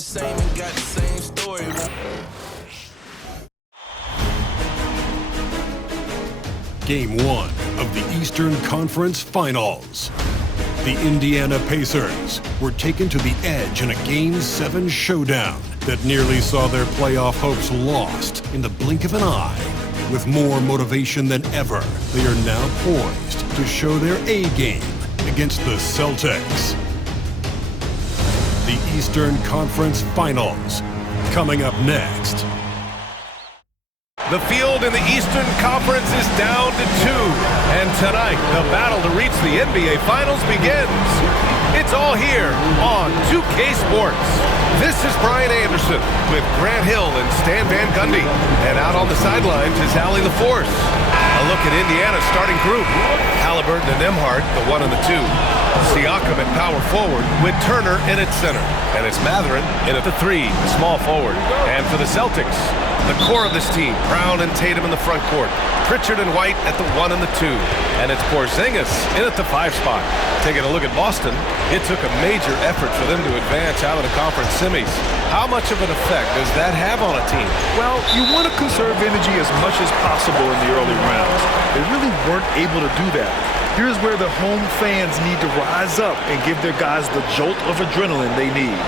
the same and got the same story. Game 1 of the Eastern Conference Finals. The Indiana Pacers were taken to the edge in a Game 7 showdown that nearly saw their playoff hopes lost in the blink of an eye. With more motivation than ever, they are now poised to show their A game against the Celtics. The Eastern Conference Finals, coming up next. The field in the Eastern Conference is down to 2. And tonight, the battle to reach the NBA Finals begins. It's all here on 2K Sports. This is Brian Anderson with Grant Hill and Stan Van Gundy. And out on the sidelines is Allie LaForce. A look at Indiana's starting group. Halliburton and Nembhard, the 1 and the 2. Siakam at power forward with Turner in at center. And it's Mathurin in at the 3, small forward. And for the Celtics, the core of this team, Brown and Tatum in the front court. Pritchard and White at the 1 and the 2. And it's Porzingis in at the 5 spot. Taking a look at Boston, it took a major effort for them to advance out of the conference semis. How much of an effect does that have on a team? Well, you want to conserve energy as much as possible in the early rounds. They really weren't able to do that. Here's where the home fans need to rise up and give their guys the jolt of adrenaline they need.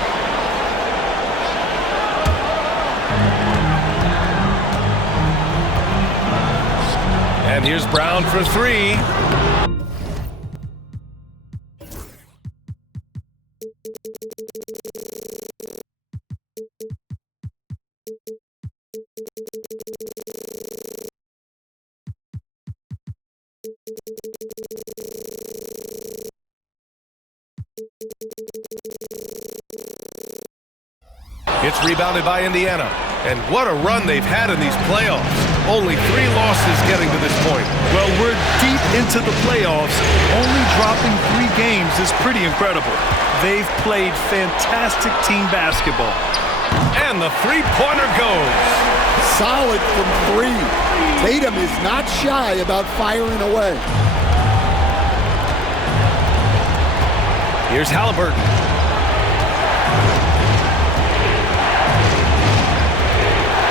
And here's Brown for 3. It's rebounded by Indiana. And what a run they've had in these playoffs. Only 3 losses getting to this point. Well, we're deep into the playoffs. Only dropping 3 games is pretty incredible. They've played fantastic team basketball. And the three-pointer goes. Solid from 3. Tatum is not shy about firing away. Here's Halliburton.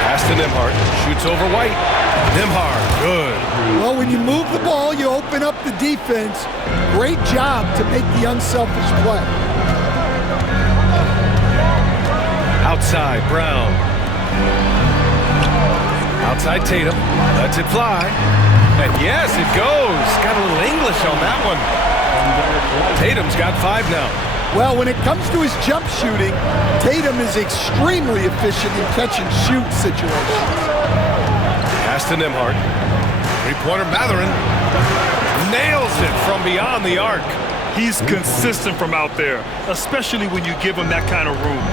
Pass to Nembhard. Shoots over White. Nembhard, good. Well, when you move the ball, you open up the defense. Great job to make the unselfish play. Outside, Brown. Outside Tatum. Lets it fly. And yes, it goes. Got a little English on that one. Tatum's got 5 now. Well, when it comes to his jump shooting, Tatum is extremely efficient in catch-and-shoot situations. Pass to Nembhard. Three-pointer Mathurin. Nails it from beyond the arc. He's consistent from out there, especially when you give him that kind of room.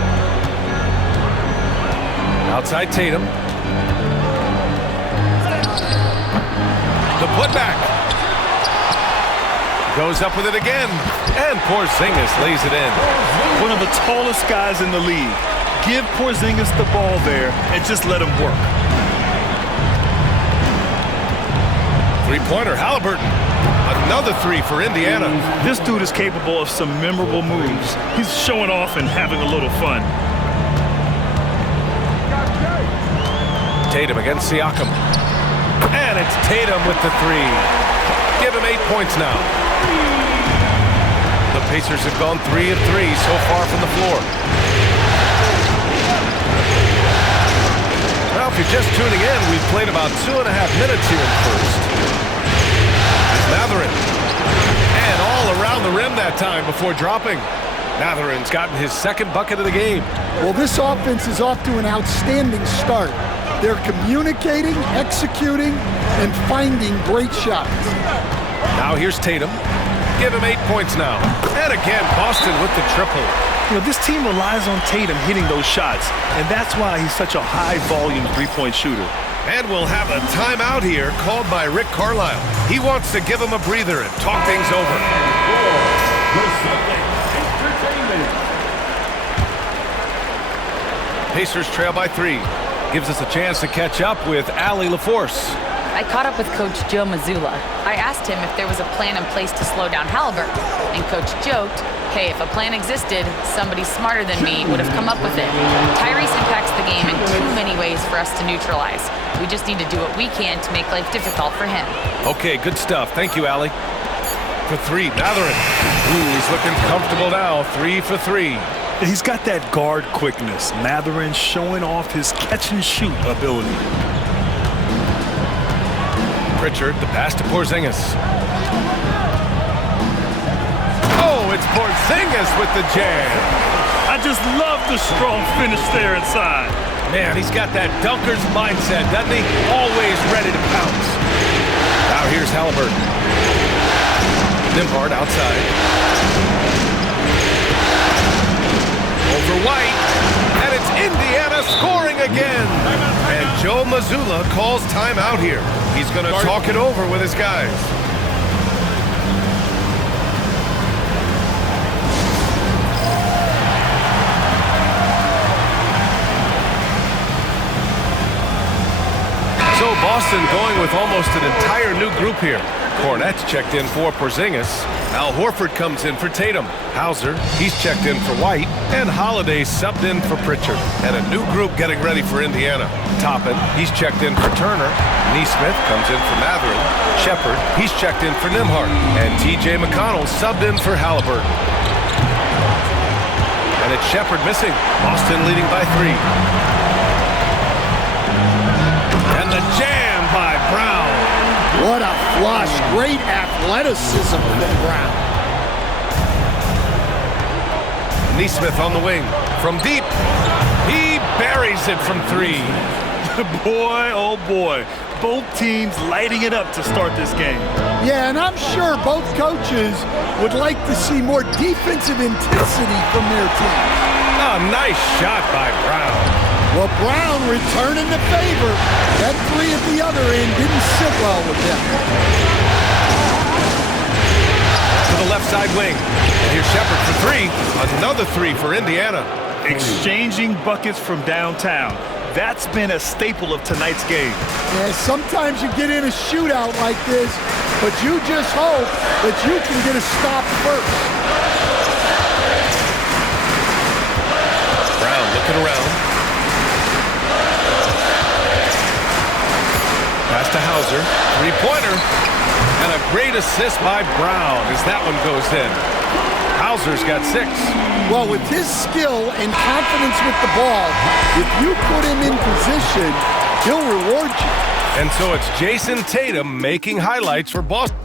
Outside Tatum. The putback. Goes up with it again. And Porzingis lays it in. One of the tallest guys in the league. Give Porzingis the ball there and just let him work. Three-pointer, Halliburton. Another 3 for Indiana. This dude is capable of some memorable moves. He's showing off and having a little fun. Tatum against Siakam. And it's Tatum with the 3. Give him 8 points now. The Pacers have gone 3 of 3 so far from the floor. Well, if you're just tuning in, we've played about 2.5 minutes here in first. Mathurin. And all around the rim that time before dropping. Mathurin's gotten his 2nd bucket of the game. Well, this offense is off to an outstanding start. They're communicating, executing, and finding great shots. Now here's Tatum. Give him 8 points now. And again, Boston with the triple. You know, this team relies on Tatum hitting those shots, and that's why he's such a high-volume three-point shooter. And we'll have a timeout here called by Rick Carlisle. He wants to give him a breather and talk things over. Pacers trail by 3. Gives us a chance to catch up with Allie LaForce. I caught up with Coach Joe Mazzulla. I asked him if there was a plan in place to slow down Halliburton, and Coach joked, hey, if a plan existed, somebody smarter than me would have come up with it. Tyrese impacts the game in too many ways for us to neutralize. We just need to do what we can to make life difficult for him. Okay, good stuff. Thank you, Allie. For three, Mathurin. Ooh, he's looking comfortable now. 3 for 3. He's got that guard quickness. Mathurin showing off his catch-and-shoot ability. Pritchard, the pass to Porzingis. Oh, it's Porzingis with the jam. I just love the strong finish there inside. Man, he's got that dunker's mindset, doesn't he? Always ready to pounce. Now here's Halliburton. Nembhard outside. Over White. And it's Indiana scoring again. And Joe Mazzulla calls timeout here. He's going to talk it over with his guys. So Boston going with almost an entire new group here. Kornet's checked in for Porzingis. Al Horford comes in for Tatum. Hauser, he's checked in for White. And Holiday subbed in for Pritchard. And a new group getting ready for Indiana. Toppin, he's checked in for Turner. Neesmith comes in for Mathurin. Shepard, he's checked in for Nembhard. And T.J. McConnell subbed in for Halliburton. And it's Shepard missing. Boston leading by 3. And the jam by Brown. What a flush. Great athleticism from Brown. Neesmith on the wing. From deep. He buries it from 3. Boy, oh boy. Both teams lighting it up to start this game. Yeah, and I'm sure both coaches would like to see more defensive intensity from their teams. A nice shot by Brown. Well, Brown returning the favor. That 3 at the other end didn't sit well with him. To the left side wing. And here's Shepard for 3. Another 3 for Indiana. Exchanging buckets from downtown. That's been a staple of tonight's game. Yeah, sometimes you get in a shootout like this, but you just hope that you can get a stop first. Brown looking around. Pass to Hauser. 3-pointer. And a great assist by Brown as that one goes in. Hauser's got 6. Well, with his skill and confidence with the ball, if you put him in position, he'll reward you. And so it's Jason Tatum making highlights for Boston.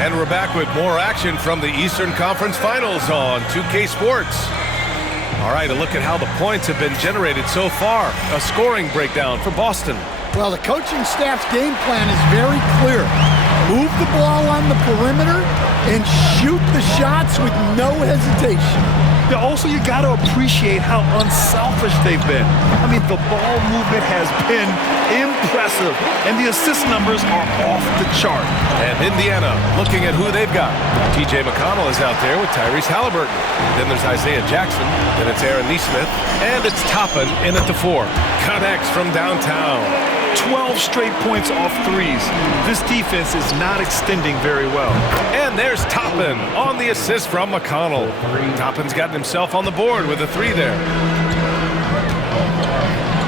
And we're back with more action from the Eastern Conference Finals on 2K Sports. All right, a look at how the points have been generated so far. A scoring breakdown for Boston. Well, the coaching staff's game plan is very clear. Move the ball on the perimeter and shoot the shots with no hesitation. Yeah, also, you got to appreciate how unselfish they've been. I mean, the ball movement has been impressive, and the assist numbers are off the chart. And Indiana looking at who they've got. T.J. McConnell is out there with Tyrese Halliburton. Then there's Isaiah Jackson. Then it's Aaron Neesmith. And it's Toppin in at the 4. Connects from downtown. 12 straight points off threes. This defense is not extending very well. And there's Toppin on the assist from McConnell. Toppin's gotten himself on the board with a 3 there.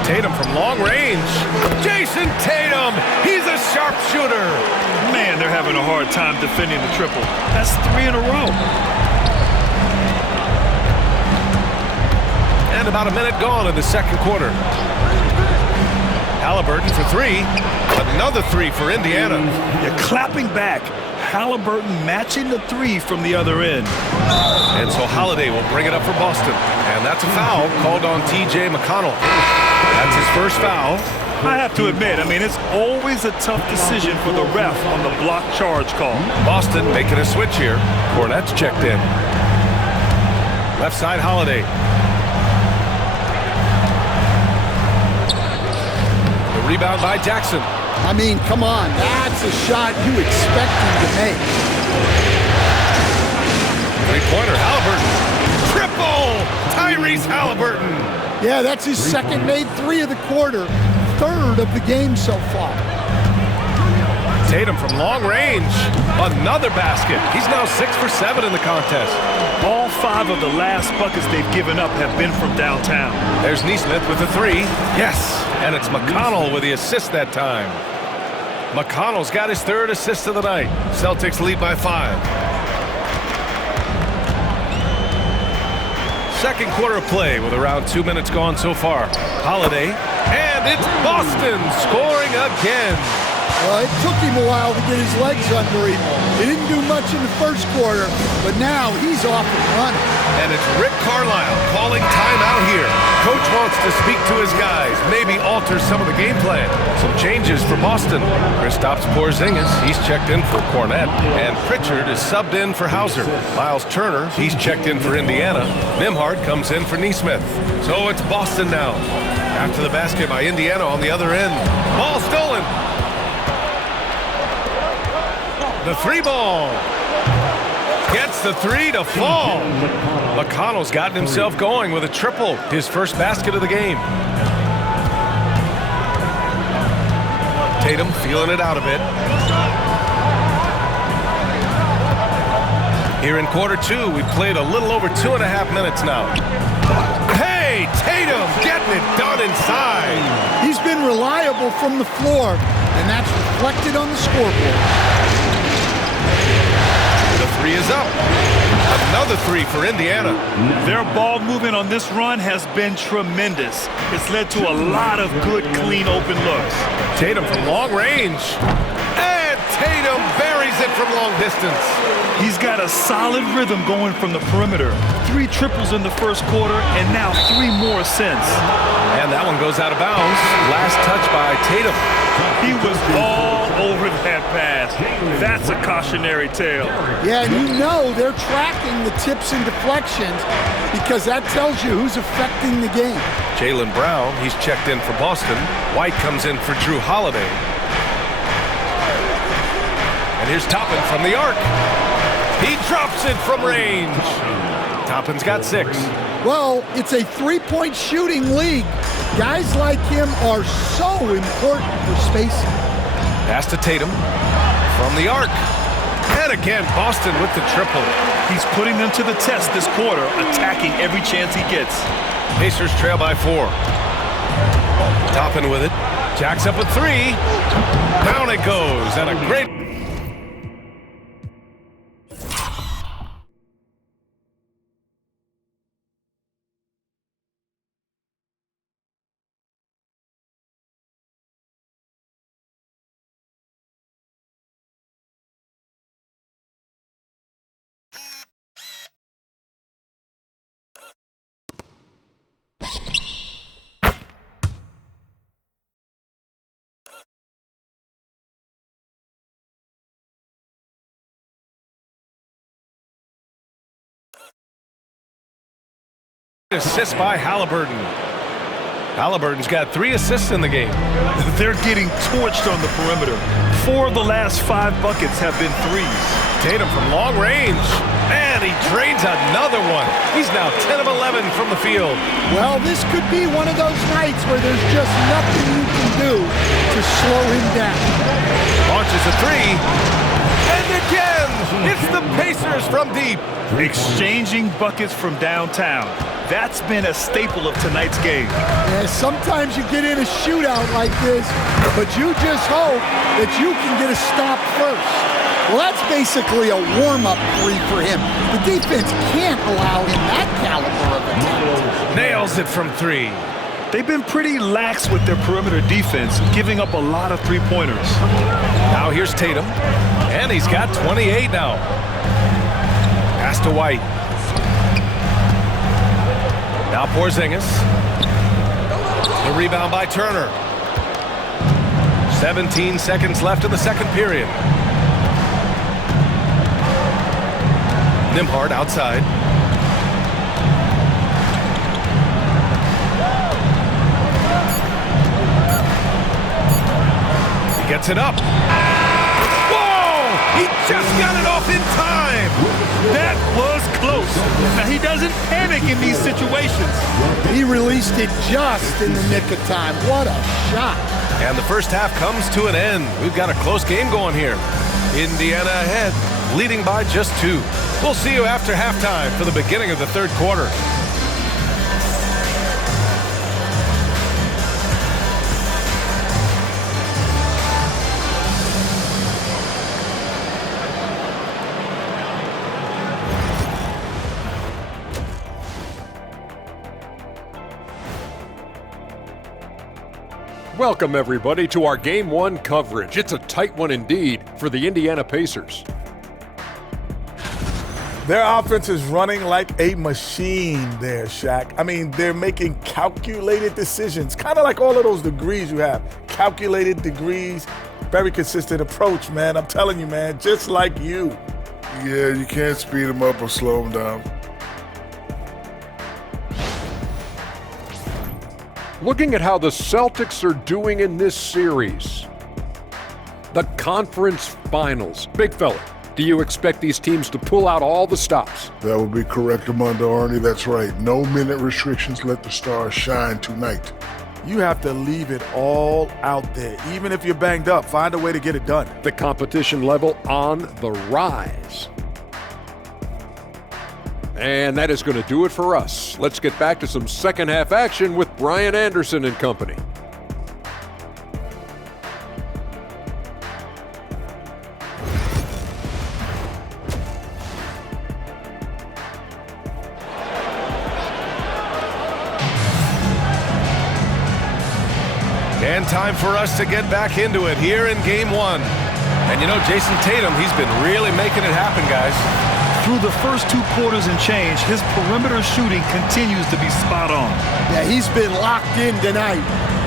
Tatum from long range. Jason Tatum, he's a sharpshooter. Man, they're having a hard time defending the triple. That's 3 in a row. And about a minute gone in the second quarter. Halliburton for 3. Another 3 for Indiana. You're clapping back. Halliburton matching the 3 from the other end. And so Holiday will bring it up for Boston. And that's a foul called on T.J. McConnell. That's his first foul. I have to admit, I mean, it's always a tough decision for the ref on the block charge call. Boston making a switch here. Kornet's checked in. Left side Holiday. Rebound by Jackson. I mean, come on. That's a shot you expect him to make. 3-pointer, Halliburton. Triple! Tyrese Halliburton. Yeah, that's his second made three of the quarter, third of the game so far. Tatum from long range, another basket. He's now 6 for 7 in the contest. All 5 of the last buckets they've given up have been from downtown. There's Nesmith with the 3. Yes, and it's McConnell with the assist that time. McConnell's got his 3rd assist of the night. Celtics lead by 5. Second quarter of play with around 2 minutes gone so far. Holiday, and it's Boston scoring again. Well, it took him a while to get his legs under him. He didn't do much in the first quarter, but now he's off and running. And it's Rick Carlisle calling timeout here. Coach wants to speak to his guys, maybe alter some of the game plan. Some changes for Boston. Kristaps Porzingis, he's checked in for Cornette. And Pritchard is subbed in for Hauser. Miles Turner, he's checked in for Indiana. Nembhard comes in for Nesmith. So it's Boston now. After the basket by Indiana on the other end. Ball stolen. The 3 ball. Gets the 3 to fall. McConnell's gotten himself going with a triple. His first basket of the game. Tatum feeling it out a bit. Here in quarter 2, we've played a little over 2.5 minutes now. Hey, Tatum getting it done inside. He's been reliable from the floor, and that's reflected on the scoreboard. The 3 is up. Another 3 for Indiana. Their ball movement on this run has been tremendous. It's led to a lot of good, clean, open looks. Tatum from long range. And Tatum buries it from long distance. He's got a solid rhythm going from the perimeter. 3 triples in the first quarter, and now 3 more since. And that one goes out of bounds. Last touch by Tatum. He was all over that pass. That's a cautionary tale. Yeah, and you know they're tracking the tips and deflections because that tells you who's affecting the game. Jaylen Brown, he's checked in for Boston. White comes in for Drew Holiday. And here's Toppin from the arc. He drops it from range. Toppin's got 6. Well, it's a 3-point shooting league. Guys like him are so important for spacing. Pass to Tatum from the arc. And again, Boston with the triple. He's putting them to the test this quarter, attacking every chance he gets. Pacers trail by 4. Toppin with it. Jacks up a 3. Down it goes. And a great... assist by Halliburton. Halliburton's got 3 assists in the game. They're getting torched on the perimeter. 4 of the last 5 buckets have been 3s. Tatum from long range. And he drains another one. He's now 10 of 11 from the field. Well, this could be one of those nights where there's just nothing you can do to slow him down. Launches a 3. And again, it's the Pacers from deep. Exchanging buckets from downtown. That's been a staple of tonight's game. Yeah, sometimes you get in a shootout like this, but you just hope that you can get a stop first. Well, that's basically a warm-up 3 for him. The defense can't allow him that caliber of attack. Nails it from 3. They've been pretty lax with their perimeter defense, giving up a lot of 3-pointers. Now here's Tatum, and he's got 28 now. Pass to White. Now Porzingis. The rebound by Turner. 17 seconds left in the second period. Nembhard outside. He gets it up. Whoa! He just got it off in time. That was close. Now, he doesn't panic in these situations. He released it just in the nick of time. What a shot. And the first half comes to an end. We've got a close game going here. Indiana ahead, leading by just 2. We'll see you after halftime for the beginning of the third quarter. Welcome, everybody, to our Game 1 coverage. It's a tight one indeed for the Indiana Pacers. Their offense is running like a machine there, Shaq. I mean, they're making calculated decisions, kind of like all of those degrees you have. Calculated degrees, very consistent approach, man. I'm telling you, man, just like you. Yeah, you can't speed them up or slow them down. Looking at how the Celtics are doing in this series. The conference finals. Big fella, do you expect these teams to pull out all the stops? That would be correct, Armando Arnie. That's right. No minute restrictions. Let the stars shine tonight. You have to leave it all out there. Even if you're banged up, find a way to get it done. The competition level on the rise. And that is going to do it for us. Let's get back to some second half action with Brian Anderson and company. And time for us to get back into it here in Game 1. And you know, Jason Tatum, he's been really making it happen, guys. Through the first 2 quarters and change, his perimeter shooting continues to be spot on. Yeah, he's been locked in tonight.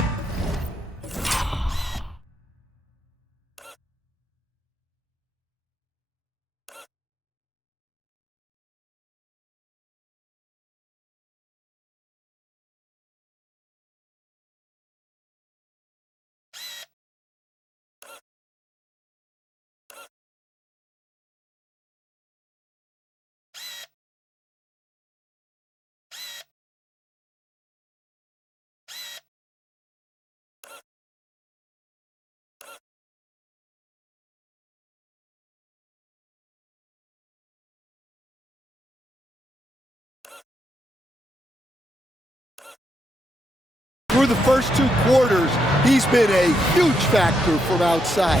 Through the first 2 quarters, he's been a huge factor from outside.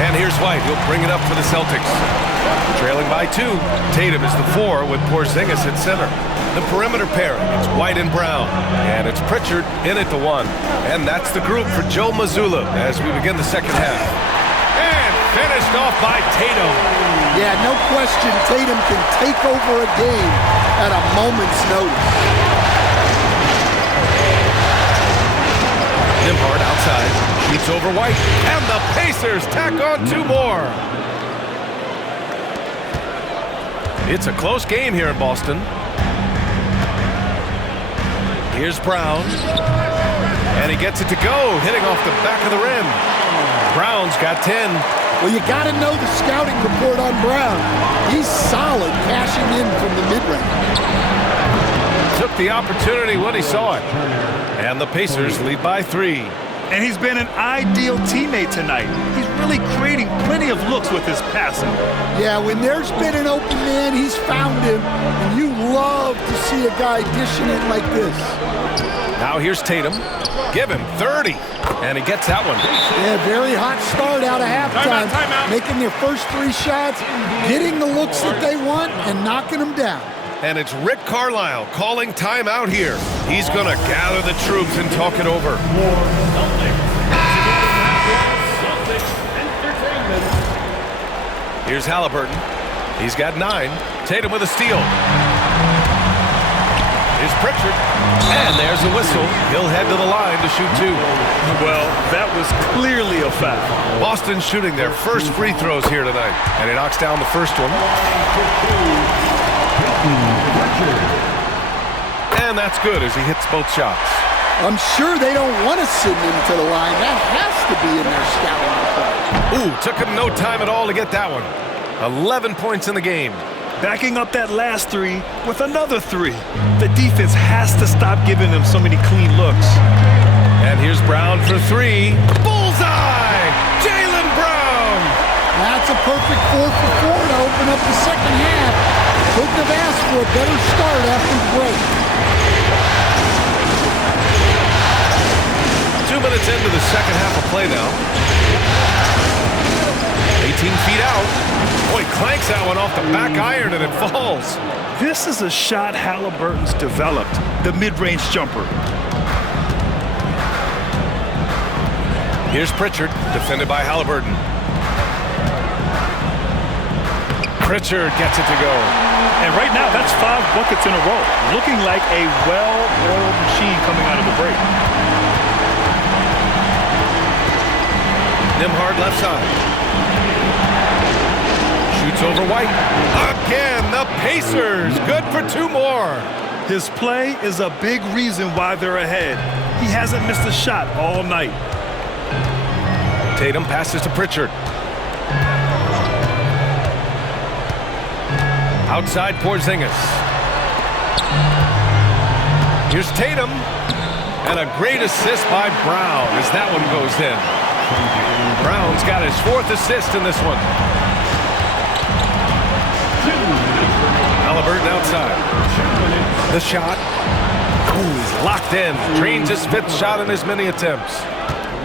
And here's White. He'll bring it up for the Celtics. Trailing by 2. Tatum is the 4 with Porzingis at center. The perimeter pairing, it's White and Brown. And it's Pritchard in at the 1. And that's the group for Joe Mazzulla as we begin the second half. And finished off by Tatum. Yeah, no question Tatum can take over a game at a moment's notice. Nembhard outside, shoots over White, and the Pacers tack on 2 more. It's a close game here in Boston. Here's Brown, and he gets it to go, hitting off the back of the rim. Brown's got 10. Well, you got to know the scouting report on Brown. He's solid cashing in from the mid-range. Took the opportunity when he saw it. And the Pacers lead by 3. And he's been an ideal teammate tonight. He's really creating plenty of looks with his passing. Yeah, when there's been an open man, he's found him. And you love to see a guy dishing it like this. Now here's Tatum. Give him 30. And he gets that one. Yeah, very hot start out of halftime. Timeout. Making their first 3 shots, getting the looks that they want, and knocking them down. And it's Rick Carlisle calling timeout here. He's going to gather the troops and talk it over. Here's Halliburton. He's got 9. Tatum with a steal. Here's Pritchard. And there's a whistle. He'll head to the line to shoot 2. Well, that was clearly a foul. Boston shooting their first free throws here tonight. And he knocks down the first one. And that's good as he hits both shots. I'm sure they don't want to send him to the line. That has to be in their scouting report. Ooh, took him no time at all to get that one. 11 points in the game. backing up that last three with another three. The defense has to stop giving them so many clean looks. And here's Brown for three. Bullseye! Jaylen Brown! That's a perfect 4 for 4 to open up the second half. Couldn't have asked for a better start after the break. 2 minutes into the second half of play now. 18 feet out. Boy, clanks that one off the back iron and it falls. This is a shot Halliburton's developed, the mid-range jumper. Here's Pritchard, defended by Halliburton. Pritchard gets it to go. And right now, that's 5 buckets in a row. Looking like a well-oiled machine coming out of the break. Nembhard left side. Shoots over White. Again, the Pacers. Good for 2 more. His play is a big reason why they're ahead. He hasn't missed a shot all night. Tatum passes to Pritchard. Outside Porzingis. Here's Tatum. And a great assist by Brown as that one goes in. Brown's got his 4th assist in this one. Halliburton outside. The shot. Ooh, he's locked in. Drains his 5th shot in as many attempts.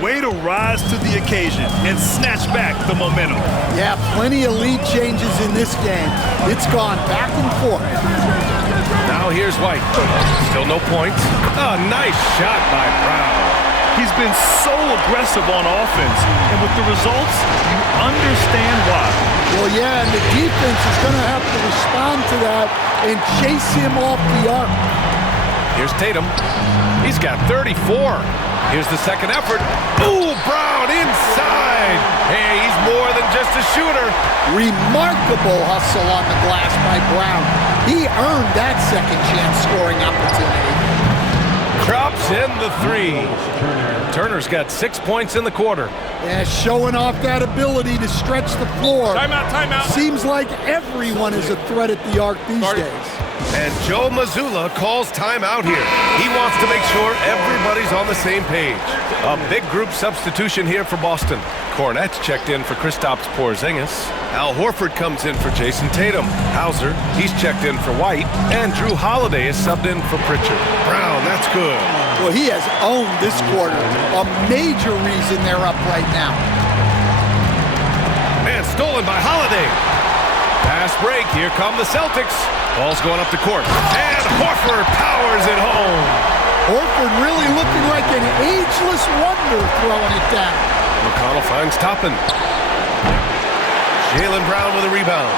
Way to rise to the occasion and snatch back the momentum. Yeah, plenty of lead changes in this game. It's gone back and forth. Now here's White. Still no points. A nice shot by Brown. He's been so aggressive on offense, and with the results, you understand why. Well, yeah, and the defense is going to have to respond to that and chase him off the arc. Here's Tatum. He's got 34. Here's the second effort. Ooh, Brown inside. Hey, he's more than just a shooter. Remarkable hustle on the glass by Brown. He earned that second chance scoring opportunity. Drops in the 3. Turner's got 6 points in the quarter. Yeah, showing off that ability to stretch the floor. Timeout. Seems like everyone is a threat at the arc these days. And Joe Mazzulla calls timeout here. He wants to make sure everybody's on the same page. A big group substitution here for Boston. Kornet's checked in for Kristaps Porzingis. Al Horford comes in for Jason Tatum. Hauser, he's checked in for White. And Drew Holiday is subbed in for Pritchard. Brown, that's good. Well, he has owned this quarter. A major reason they're up right now. Man, stolen by Holiday. Fast break. Here come the Celtics. Ball's going up the court. And Horford powers it home. Horford really looking like an ageless wonder throwing it down. McConnell finds Toppin. Jaylen Brown with a rebound.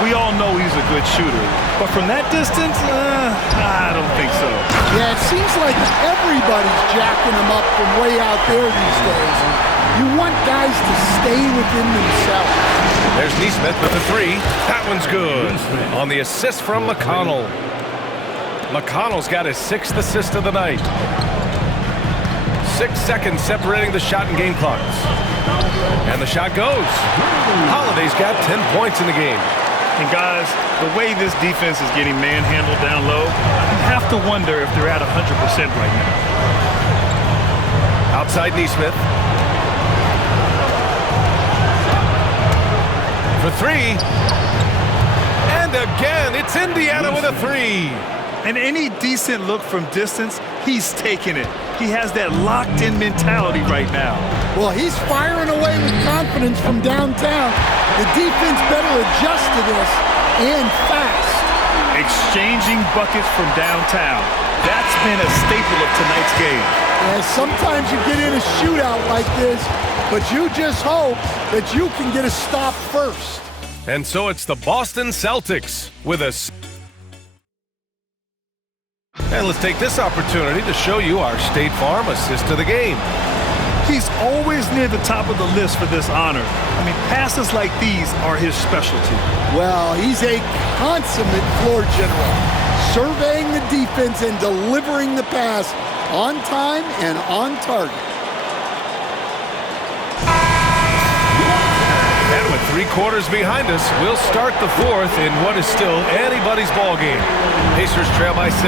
We all know he's a good shooter, but from that distance, I don't think so. Yeah, it seems like everybody's jacking him up from way out there these days. You want guys to stay within themselves. There's Nesmith with the 3. That one's good. On the assist from McConnell. McConnell's got his 6th assist of the night. 6 seconds separating the shot and game clocks. And the shot goes. Holiday's got 10 points in the game. And guys, the way this defense is getting manhandled down low, you have to wonder if they're at 100% right now. Outside Nesmith. For 3. And again, it's Indiana with a 3. And any decent look from distance, he's taking it. He has that locked-in mentality right now. Well, he's firing away with confidence from downtown. The defense better adjust to this, and fast. Exchanging buckets from downtown. That's been a staple of tonight's game. Yeah, sometimes you get in a shootout like this, but you just hope that you can get a stop first. And so it's the Boston Celtics with a... And let's take this opportunity to show you our State Farm assist of the game. He's always near the top of the list for this honor. I mean, passes like these are his specialty. Well, he's a consummate floor general, surveying the defense and delivering the pass on time and on target. And with 3 quarters behind us. We'll start the 4th in what is still anybody's ball game. Pacers trail by 6.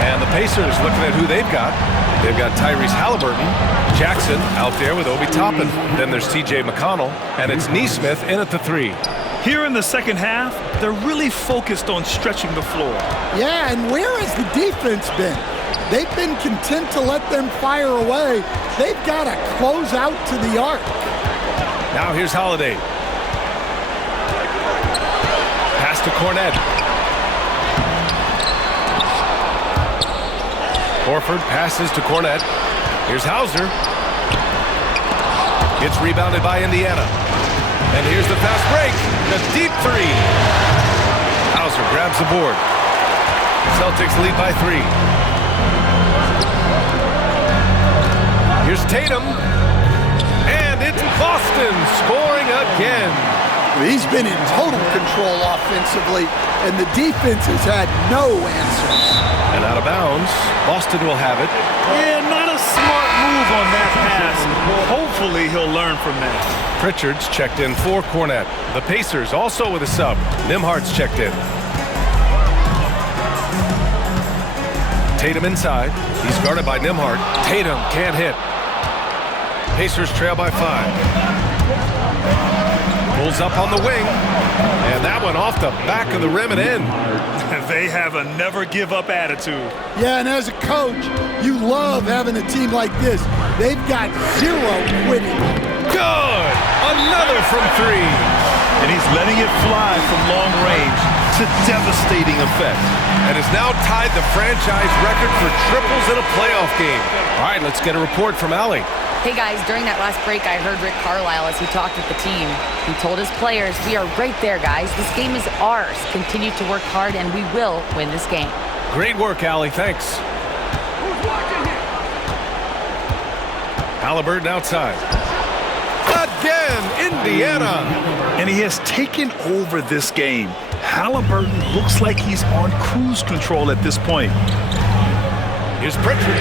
And the Pacers looking at who they've got. They've got Tyrese Halliburton, Jackson out there with Obi Toppin. Then there's T.J. McConnell, and it's Nesmith in at the 3. Here in the second half, they're really focused on stretching the floor. Yeah, and where has the defense been? They've been content to let them fire away. They've got to close out to the arc. Now here's Holiday. Pass to Cornette. Horford passes to Cornette. Here's Hauser. Gets rebounded by Indiana. And here's the fast break. The deep 3. Hauser grabs the board. Celtics lead by 3. Here's Tatum. And it's Boston scoring again. He's been in total control offensively, and the defense has had no answers. And out of bounds, Boston will have it. Yeah, not a smart move on that pass. Hopefully he'll learn from that. Pritchard's checked in for Cornette. The Pacers also with a sub. Nimhard's checked in. Tatum inside. He's guarded by Nimhard. Tatum can't hit. Pacers trail by 5. Pulls up on the wing. And that one off the back of the rim and in. They have a never-give-up attitude. Yeah, and as a coach, you love having a team like this. They've got 0 quitting. Good! Another from 3. And he's letting it fly from long range to devastating effect. And has now tied the franchise record for triples in a playoff game. All right, let's get a report from Allie. Hey guys, during that last break, I heard Rick Carlisle as he talked with the team. He told his players, "We are right there, guys. This game is ours. Continue to work hard, and we will win this game." Great work, Allie. Thanks. Halliburton outside. Again, Indiana. And he has taken over this game. Halliburton looks like he's on cruise control at this point. Here's Pritchard.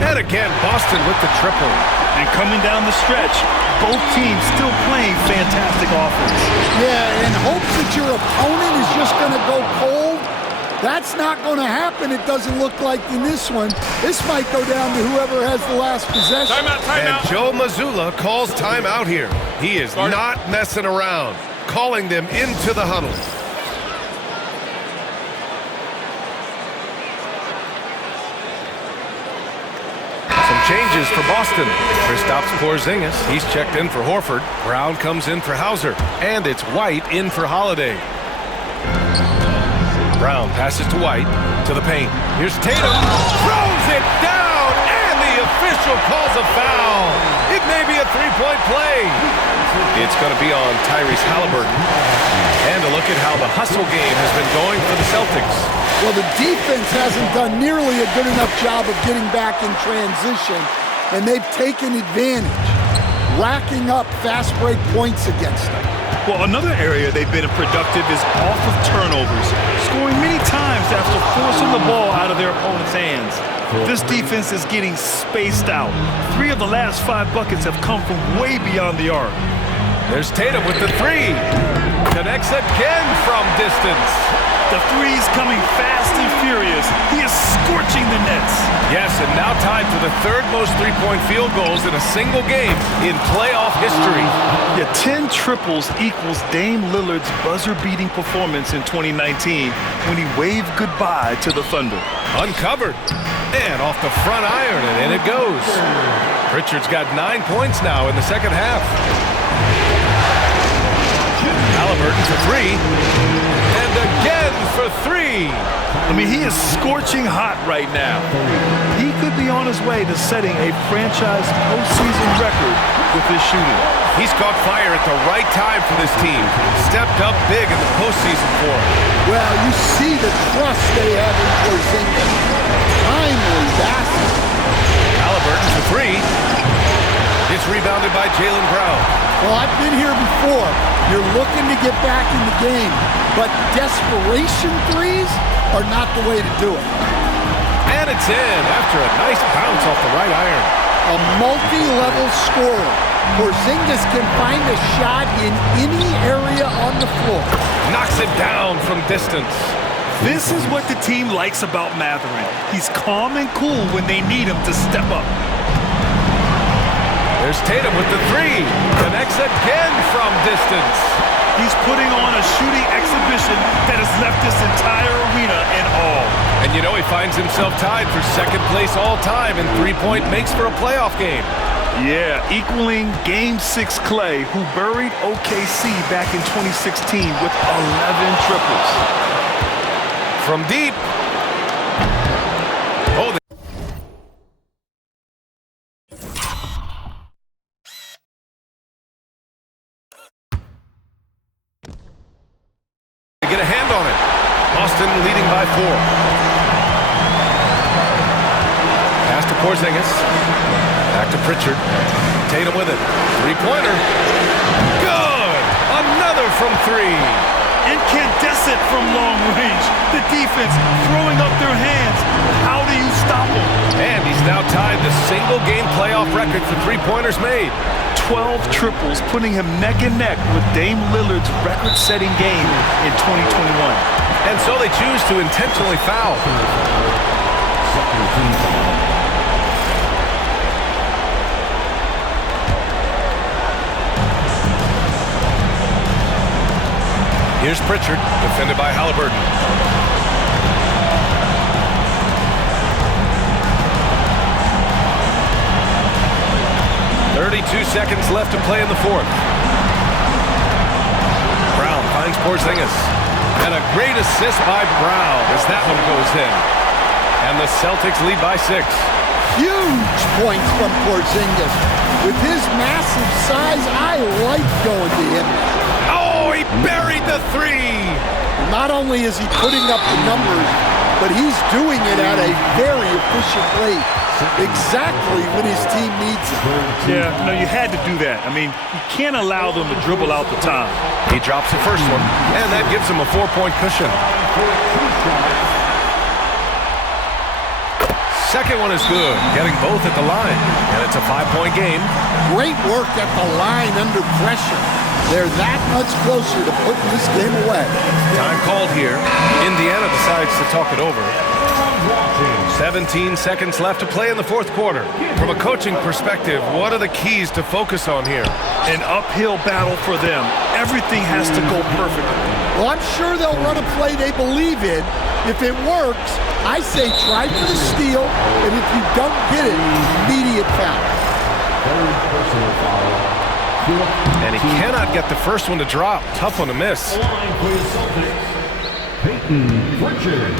And again, Boston with the triple. And coming down the stretch, both teams still playing fantastic offense. Yeah, in hopes that your opponent is just going to go cold, that's not going to happen, it doesn't look like in this one. This might go down to whoever has the last possession. Timeout. And Joe Mazzulla calls timeout here. He is not messing around, calling them into the huddle. Changes for Boston. Kristaps Porzingis, he's checked in for Horford. Brown comes in for Hauser. And it's White in for Holiday. Brown passes to White, to the paint. Here's Tatum, throws it down, and the official calls a foul. It may be a 3-point play. It's going to be on Tyrese Halliburton. And a look at how the hustle game has been going for the Celtics. Well, the defense hasn't done nearly a good enough job of getting back in transition, and they've taken advantage, racking up fast break points against them. Well, another area they've been productive is off of turnovers, scoring many times after forcing the ball out of their opponent's hands. This defense is getting spaced out. 3 of the last 5 buckets have come from way beyond the arc. There's Tatum with the 3. Connects again from distance. The three's coming fast and furious. He is scorching the nets. Yes, and now tied for the 3rd most three-point field goals in a single game in playoff history. Yeah, 10 triples equals Dame Lillard's buzzer-beating performance in 2019 when he waved goodbye to the Thunder. Uncovered. And off the front iron, and in it goes. Pritchard's got 9 points now in the second half. Halliburton for 3. And again for 3. I mean, he is scorching hot right now. He could be on his way to setting a franchise postseason record with his shooting. He's caught fire at the right time for this team. Stepped up big in the postseason for him. Well, you see the trust they have in Porzingis. Timely basket. Halliburton for 3. It's rebounded by Jaylen Brown. Well, I've been here before. You're looking to get back in the game, but desperation threes are not the way to do it. And it's in after a nice bounce off the right iron. A multi-level scorer. Porzingis can find a shot in any area on the floor. Knocks it down from distance. This is what the team likes about Mathurin. He's calm and cool when they need him to step up. There's Tatum with the three. Connects again from distance. He's putting on a shooting exhibition that has left this entire arena in awe. And you know he finds himself tied for second place all time in three-point makes for a playoff game. Yeah, equaling Game 6 Clay, who buried OKC back in 2016 with 11 triples. From deep. Oh, get a hand on it. Boston leading by 4. Pass to Porzingis. Back to Pritchard. Tatum with it. Three-pointer. Good! Another from 3. Incandescent from long range. The defense throwing up their hands. How do you stop him? And he's now tied the single-game playoff record for three-pointers made. 12 triples, putting him neck and neck with Dame Lillard's record-setting game in 2021. And so they choose to intentionally foul. Here's Pritchard, defended by Halliburton. 32 seconds left to play in the fourth. Brown finds Porzingis. And a great assist by Brown as that one goes in. And the Celtics lead by 6. Huge points from Porzingis. With his massive size, I like going to him. Oh, he buried the 3. Not only is he putting up the numbers, but he's doing it at a very efficient rate. Exactly when his team needs it. Yeah, no, you had to do that. I mean, you can't allow them to dribble out the time. He drops the first one, and that gives him a 4-point cushion. Second one is good, getting both at the line, and it's a 5-point game. Great work at the line under pressure. They're that much closer to putting this game away. Time called here. Indiana decides to talk it over. 17 seconds left to play in the fourth quarter. From a coaching perspective, what are the keys to focus on here? An uphill battle for them. Everything has to go perfectly. Well, I'm sure they'll run a play they believe in. If it works, I say try for the steal, and if you don't get it, immediate foul. And he cannot get the first one to drop. Tough one to miss. Peyton Pritchard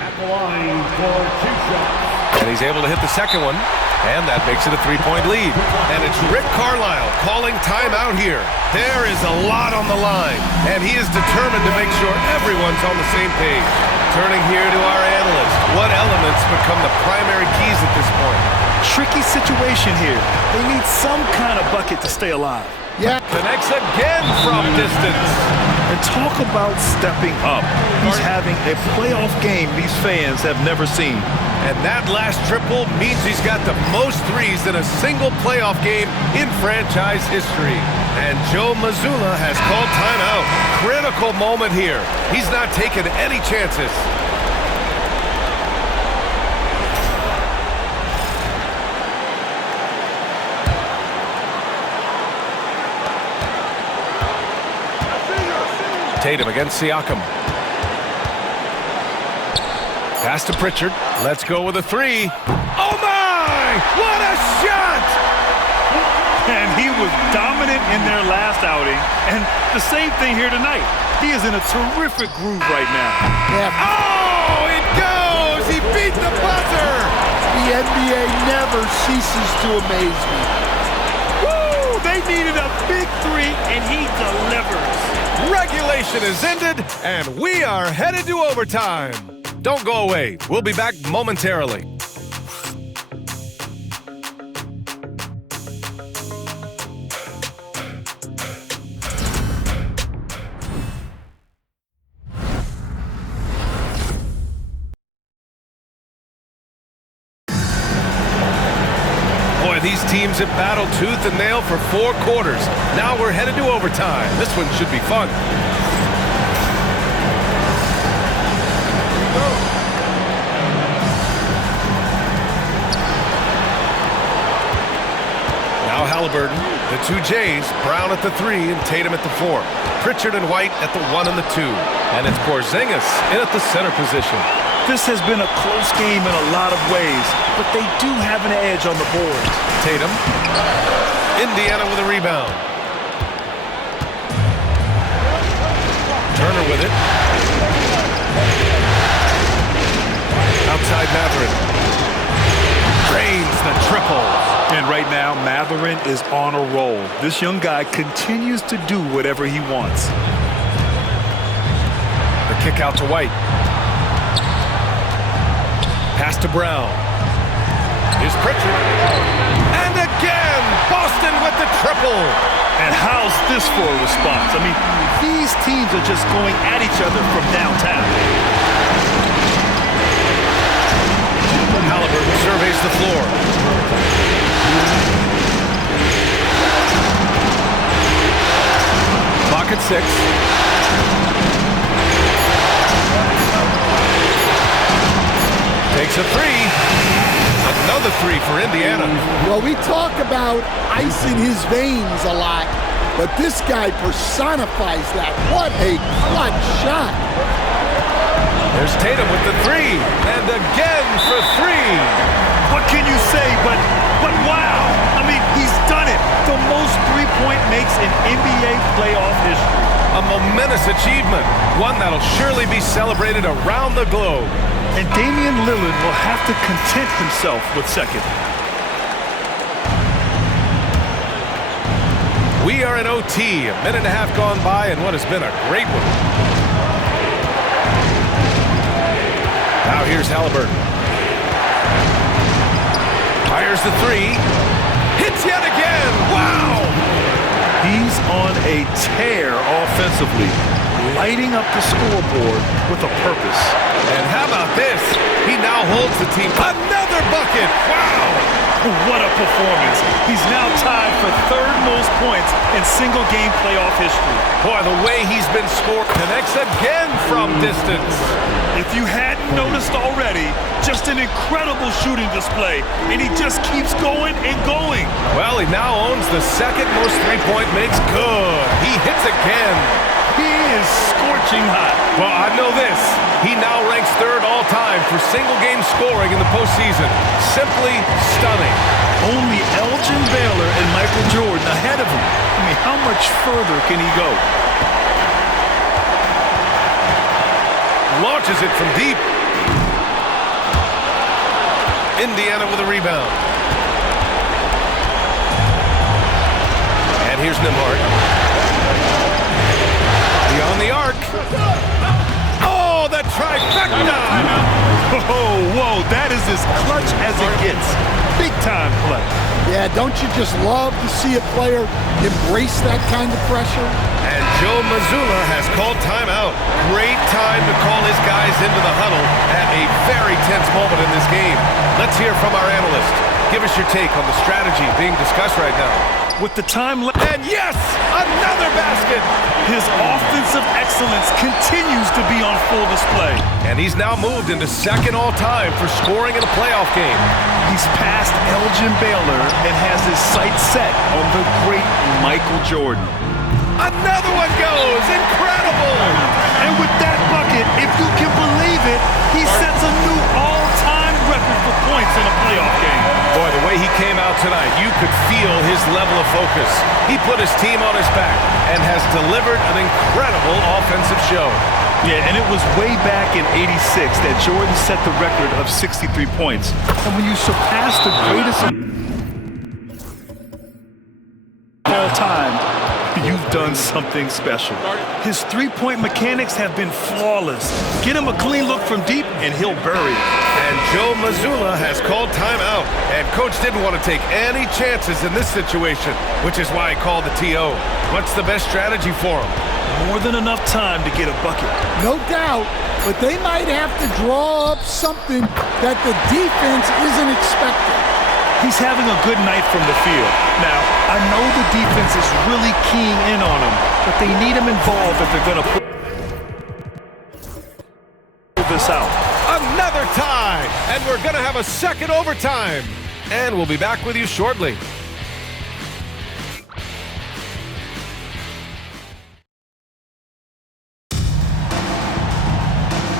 at the line for 2 shots. And he's able to hit the second one, and that makes it a 3-point lead. And it's Rick Carlisle calling timeout here. There is a lot on the line, and he is determined to make sure everyone's on the same page. Turning here to our analyst, what elements become the primary keys at this point? Tricky situation here. They need some kind of bucket to stay alive. Yeah. Connects again from distance. And talk about stepping up. He's having a playoff game these fans have never seen. And that last triple means he's got the most threes in a single playoff game in franchise history. And Joe Mazzulla has called timeout. Critical moment here. He's not taking any chances. Tatum against Siakam. Pass to Pritchard. Let's go with a 3. Oh my! What a shot! And he was dominant in their last outing. And the same thing here tonight. He is in a terrific groove right now. Yeah. Oh, it goes! He beat the buzzer! The NBA never ceases to amaze me. Woo! They needed a big 3, and he delivers. Regulation is ended, and we are headed to overtime. Don't go away. We'll be back momentarily. Boy, these teams have battled tooth and nail for 4 quarters. Now we're headed to overtime. This one should be fun. Now Halliburton, the 2 J's, Brown at the 3 and Tatum at the 4. Pritchard and White at the 1 and the 2. And it's Porzingis in at the center position. This has been a close game in a lot of ways, but they do have an edge on the boards. Tatum. Indiana with a rebound. Turner with it. Outside Mathurin. Drains the triple. And right now, Mathurin is on a roll. This young guy continues to do whatever he wants. The kick out to White. Pass to Brown. Here's Pritchard. And again, Boston with the triple. And how's this for a response? I mean, these teams are just going at each other from downtown. Halliburton surveys the floor. Clock at 6. Takes a 3. Another 3 for Indiana. Well, we talk about ice in his veins a lot, but this guy personifies that. What a clutch shot. There's Tatum with the 3. And again for 3. What can you say but wow? I mean, he's done it. The most three-point makes in NBA playoff history. A momentous achievement. One that'll surely be celebrated around the globe. And Damian Lillard will have to content himself with second. We are in OT, a minute and a half gone by, and what has been a great one. Now here's Halliburton. Fires the 3. Hits yet again. Wow! He's on a tear offensively, lighting up the scoreboard with a purpose. And how about this? He now holds the team. Another bucket! Wow! What a performance. He's now tied for 3rd most points in single-game playoff history. Boy, the way he's been scored connects again from distance. If you hadn't noticed already, just an incredible shooting display, and he just keeps going and going. Well, he now owns the 2nd most three-point makes. Good. He hits again. He is scorching hot. Well, I know this. He now ranks 3rd all-time for single-game scoring in the postseason. Simply stunning. Only Elgin Baylor and Michael Jordan ahead of him. I mean, how much further can he go? Launches it from deep. Indiana with a rebound. And here's Nembhard. Beyond the arc. Oh, the trifecta! Whoa, that is as clutch as it gets. Big time play. Yeah, don't you just love to see a player embrace that kind of pressure? And Joe Mazzulla has called timeout. Great time to call his guys into the huddle at a very tense moment in this game. Let's hear from our analyst. Give us your take on the strategy being discussed right now. With the time left. And yes, another basket. His offensive excellence continues to be on full display. And he's now moved into 2nd all-time for scoring in a playoff game. He's passed Elgin Baylor and has his sights set on the great Michael Jordan. Another one goes. Incredible. And with that bucket, if you can believe it, he sets a new all-time record for points in a playoff game. Boy, the way he came out tonight, you could feel his level of focus. He put his team on his back and has delivered an incredible offensive show. Yeah, and it was way back in '86 that Jordan set the record of 63 points. And when you surpass the greatest of all time, you've done something special. His three-point mechanics have been flawless. Get him a clean look from deep, and he'll bury it. And Joe Mazzulla has called timeout. And Coach didn't want to take any chances in this situation, which is why he called the TO. What's the best strategy for him? More than enough time to get a bucket. No doubt, but they might have to draw up something that the defense isn't expecting. He's having a good night from the field. Now, I know the defense is really keying in on him, but they need him involved if they're going to pull this out. Another tie, and we're going to have a second overtime. And we'll be back with you shortly.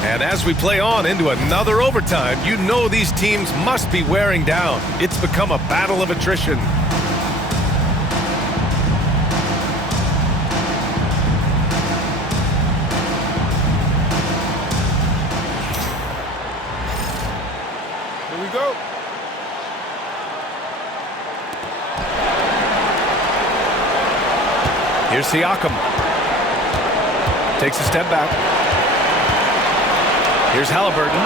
And as we play on into another overtime, you know these teams must be wearing down. It's become a battle of attrition. Here we go. Here's Siakam. Takes a step back. Here's Halliburton.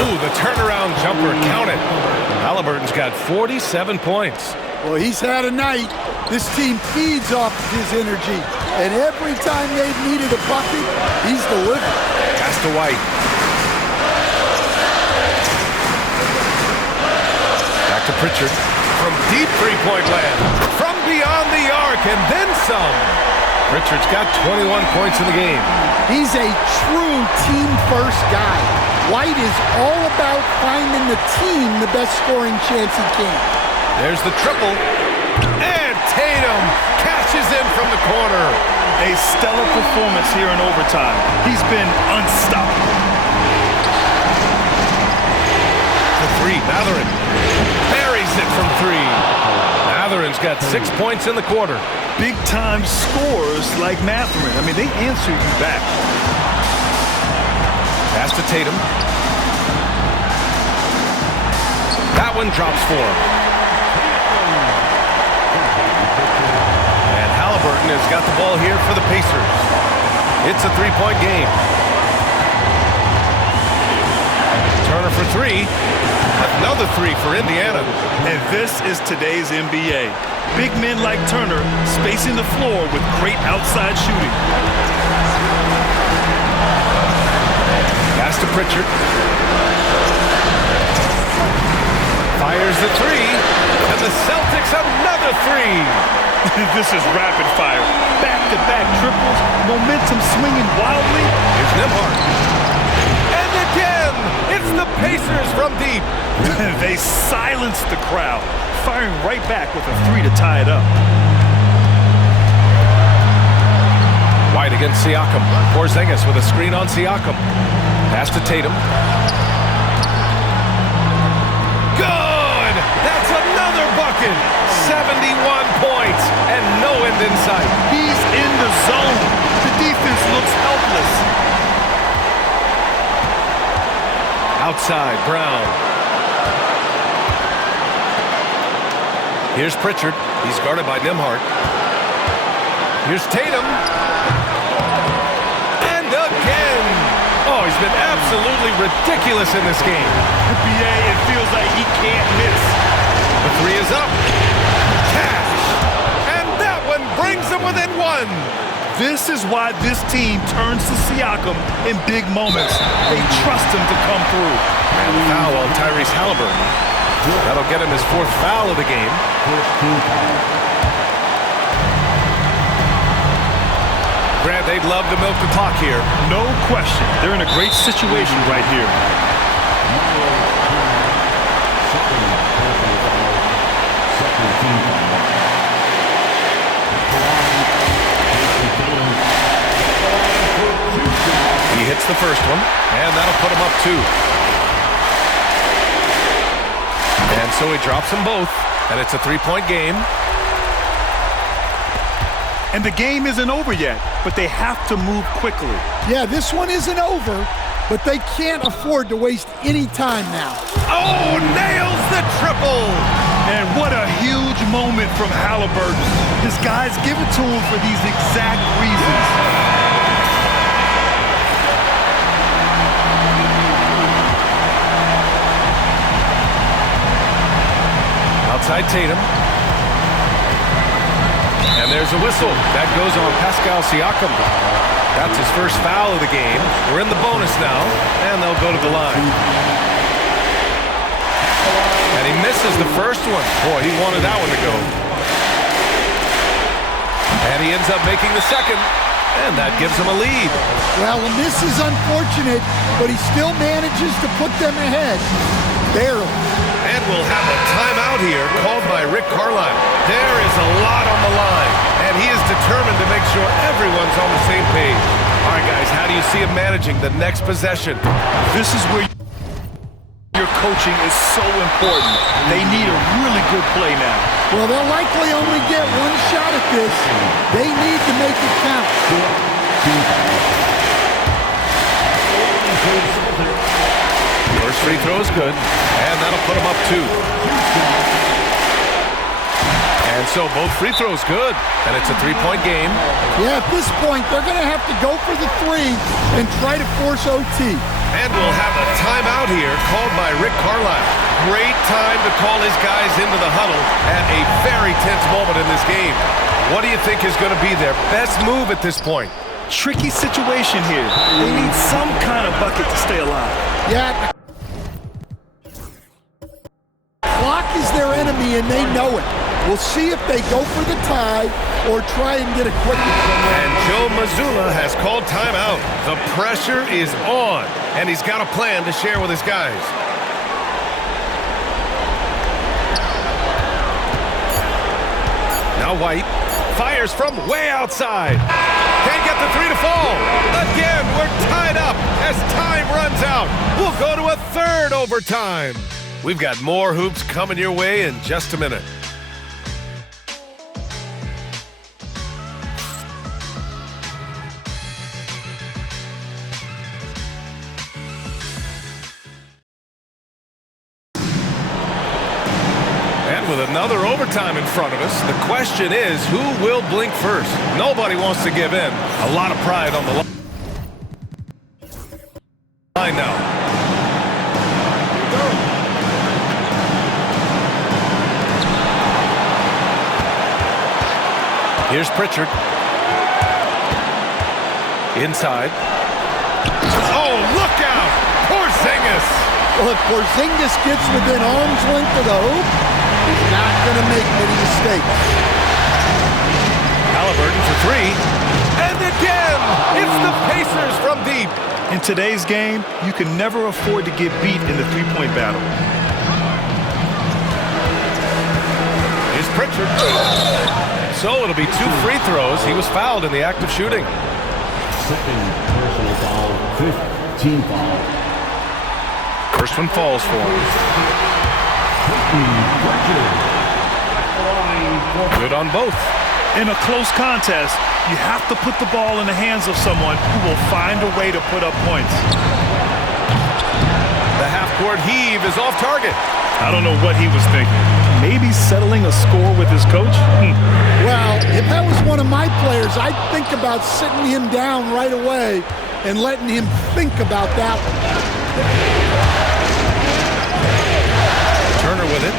Ooh, the turnaround jumper, count it. Halliburton's got 47 points. Well, he's had a night. This team feeds off his energy. And every time they've needed a bucket, he's delivered. Pass to White. Back to Pritchard. From deep three-point land. From beyond the arc, and then some. Pritchard's got 21 points in the game. He's a true team-first guy. White is all about finding the team the best scoring chance he can. There's the triple. And Tatum cashes in from the corner. A stellar performance here in overtime. He's been unstoppable. The three, Mathurin. Buries it from three. Mathurin's got 6 points in the quarter. Big-time scorers like Mathurin. I mean, they answer you back. Pass to Tatum. That one drops for him. And Halliburton has got the ball here for the Pacers. It's a three-point game. Turner for three. Another three for Indiana. And this is today's NBA. Big men like Turner spacing the floor with great outside shooting. Pass to Pritchard. Fires the three. And the Celtics another three. This is rapid fire. Back-to-back triples. Momentum swinging wildly. Here's Nembhard. And again, it's the Pacers from deep. They silenced the crowd, firing right back with a three to tie it up. White against Siakam. Porzingis with a screen on Siakam. Pass to Tatum. Good! That's another bucket! 71 points and no end in sight. He's in the zone. The defense looks helpless. Outside, Brown. Here's Pritchard. He's guarded by Nembhard. Here's Tatum. And again. Oh, he's been absolutely ridiculous in this game. NBA, it feels like he can't miss. The three is up. Cash. And that one brings them within one. This is why this team turns to Siakam in big moments. They trust him to come through. And the foul on Tyrese Halliburton. That'll get him his fourth foul of the game. Grant, they'd love to milk the clock here. No question. They're in a great situation right here. He hits the first one, and that'll put him up two. And so he drops them both, and it's a three-point game. And the game isn't over yet, but they have to move quickly. Yeah, this one isn't over, but they can't afford to waste any time now. Oh, nails the triple! And what a huge moment from Halliburton. His guys give it to him for these exact reasons. Outside Tatum. And there's a whistle. That goes on Pascal Siakam. That's his first foul of the game. We're in the bonus now, and they'll go to the line. And he misses the first one. Boy, he wanted that one to go. And he ends up making the second, and that gives him a lead. Well, and this is unfortunate, but he still manages to put them ahead. Barely. And we'll have a timeout here called by Rick Carlisle. There is a lot on the line, and he is determined to make sure everyone's on the same page. All right, guys, how do you see him managing the next possession? This is where your coaching is so important. They need a really good play now. Well, they'll likely only get one shot at this. They need to make it count. First free throw is good, and that'll put him up 2. And so both free throws good, and it's a 3-point game. Yeah, at this point, they're going to have to go for the 3 and try to force OT. And we'll have a timeout here called by Rick Carlisle. Great time to call his guys into the huddle at a very tense moment in this game. What do you think is going to be their best move at this point? Tricky situation here. They need some kind of bucket to stay alive. Yeah. Clock is their enemy, and they know it. We'll see if they go for the tie or try and get a quick one. And Joe Mazzulla has called timeout. The pressure is on, and he's got a plan to share with his guys. Now White fires from way outside. Can't get the 3 to fall. Again, we're tied up as time runs out. We'll go to a third overtime. We've got more hoops coming your way in just a minute. With another overtime in front of us, the question is, who will blink first? Nobody wants to give in. A lot of pride on the line now. Here's Pritchard. Inside. Oh, look out! Porzingis! Well, if Porzingis gets within arm's length of the hoop, he's not going to make many mistakes. Halliburton for 3. And again, it's the Pacers from deep. In today's game, you can never afford to get beat in the three-point battle. Here's Pritchard. So it'll be 2 free throws. He was fouled in the act of shooting. Second personal foul, 5th team foul. First one falls for him. Good on both. In a close contest, you have to put the ball in the hands of someone who will find a way to put up points. The half-court heave is off target. I don't know what he was thinking. Maybe settling a score with his coach? Well, if that was one of my players, I'd think about sitting him down right away and letting him think about that one. Turner with it.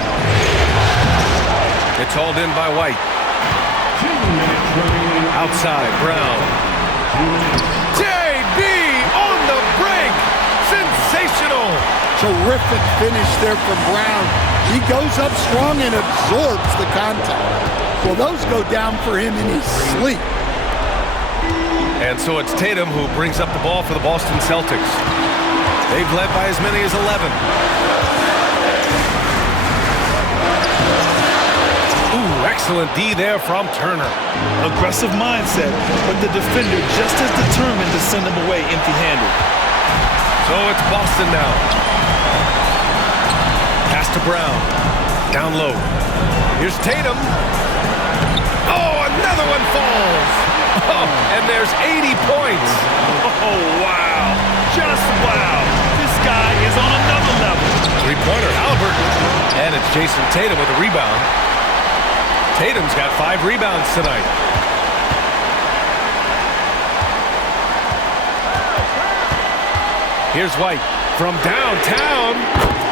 It's hauled in by White. Outside, Brown. JB on the break. Sensational. Terrific finish there from Brown. He goes up strong and absorbs the contact. Well, those go down for him in his sleep. And so it's Tatum who brings up the ball for the Boston Celtics. They've led by as many as 11. Excellent D there from Turner. Aggressive mindset, but the defender just as determined to send him away empty-handed. So it's Boston now. Pass to Brown. Down low. Here's Tatum. Oh, another one falls. Oh, and there's 80 points. Oh, wow. Just wow. This guy is on another level. Three-pointer, Halliburton. And it's Jason Tatum with a rebound. Tatum's got 5 rebounds tonight. Here's White from downtown.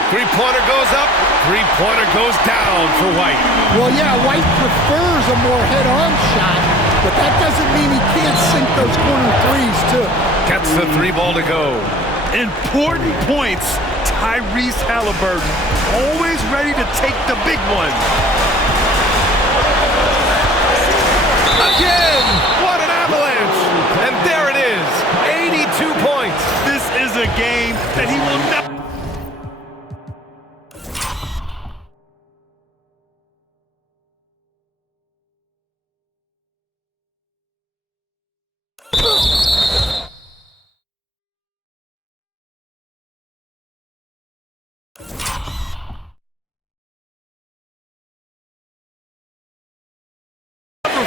Three-pointer goes up. Three-pointer goes down for White. Well, yeah, White prefers a more head-on shot, but that doesn't mean he can't sink those corner threes, too. Gets the 3 ball to go. Important points. Tyrese Halliburton, always ready to take the big one. Again! What an avalanche! And there it is, 82 points. This is a game that he will never...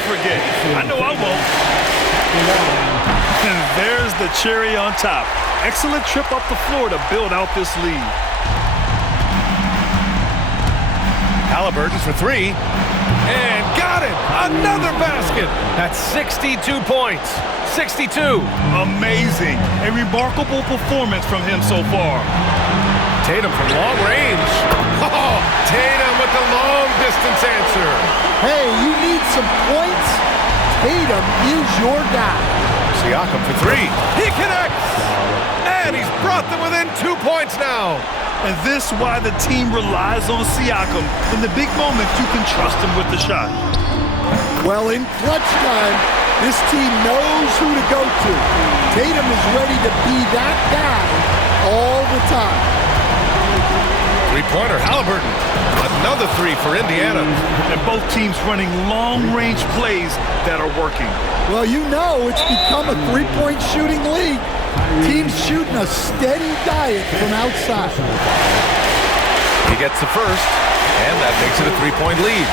forget. I know I won't. And there's the cherry on top. Excellent trip up the floor to build out this lead. Halliburton for three. And got it! Another basket! That's 62 points. 62. Amazing. A remarkable performance from him so far. Tatum from long range. Oh, Tatum with the long distance answer. Hey, you need some points? Tatum is your guy. Siakam for three. He connects! And he's brought them within 2 points now. And this is why the team relies on Siakam. In the big moments, you can trust him with the shot. Well, in clutch time, this team knows who to go to. Tatum is ready to be that guy all the time. Three-pointer, Halliburton. Another three for Indiana. And both teams running long-range plays that are working. Well, you know it's become a three-point shooting league. Teams shooting a steady diet from outside. He gets the first, and that makes it a three-point lead.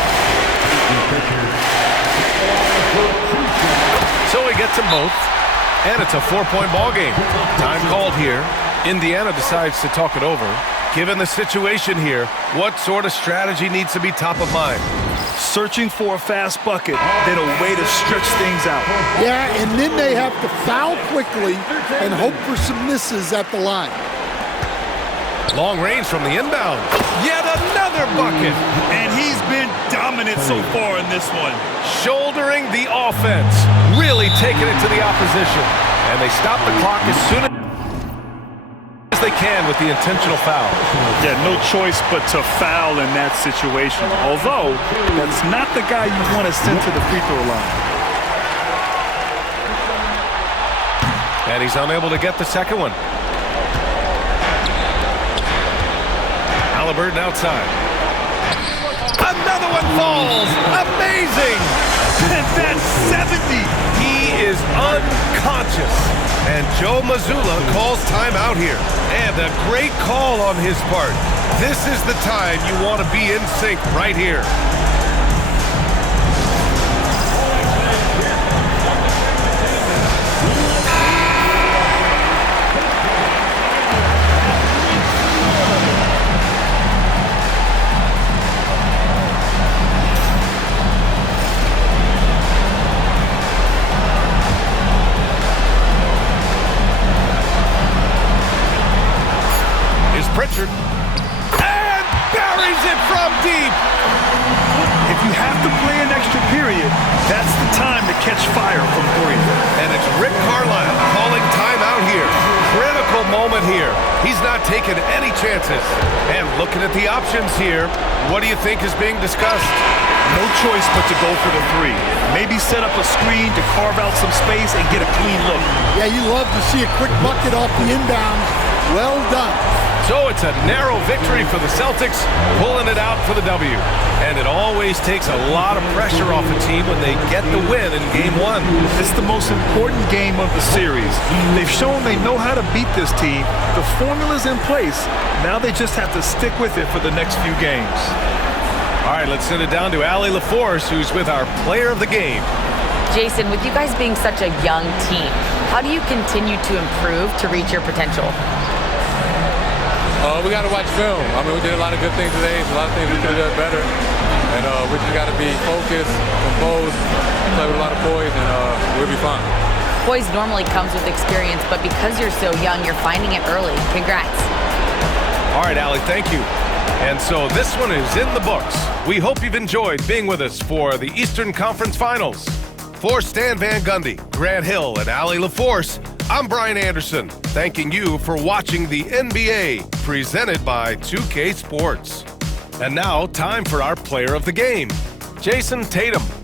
So he gets them both, and it's a 4-point ball game. Time called here. Indiana decides to talk it over. Given the situation here, what sort of strategy needs to be top of mind? Searching for a fast bucket, then a way to stretch things out. Yeah, and then they have to foul quickly and hope for some misses at the line. Long range from the inbound. Yet another bucket. And he's been dominant so far in this one. Shouldering the offense. Really taking it to the opposition. And they stop the clock as soon as they can with the intentional foul. Yeah, no choice but to foul in that situation. Although, that's not the guy you want to send to the free throw line. And he's unable to get the second one. Halliburton outside. Another one falls. Amazing. And that's 70. He is unconscious. And Joe Mazzulla calls timeout here. And a great call on his part. This is the time you want to be in sync right here. Pritchard, and buries it from deep. If you have to play an extra period, that's the time to catch fire from three. And it's Rick Carlisle calling timeout here. Critical moment here. He's not taking any chances. And looking at the options here, what do you think is being discussed? No choice but to go for the three. Maybe set up a screen to carve out some space and get a clean look. Yeah, you love to see a quick bucket off the inbound. Well done. So it's a narrow victory for the Celtics, pulling it out for the W. And it always takes a lot of pressure off a team when they get the win in Game 1. It's the most important game of the series. They've shown they know how to beat this team. The formula's in place. Now they just have to stick with it for the next few games. All right, let's send it down to Allie LaForce, who's with our player of the game. Jason, with you guys being such a young team, how do you continue to improve to reach your potential? We got to watch film. I mean, we did a lot of good things today. A lot of things we could have done better. And we just got to be focused, composed, play with a lot of poise, and we'll be fine. Poise normally comes with experience, but because you're so young, you're finding it early. Congrats. All right, Allie, thank you. And so this one is in the books. We hope you've enjoyed being with us for the Eastern Conference Finals. For Stan Van Gundy, Grant Hill, and Allie LaForce, I'm Brian Anderson, thanking you for watching the NBA presented by 2K Sports. And now, time for our player of the game, Jason Tatum.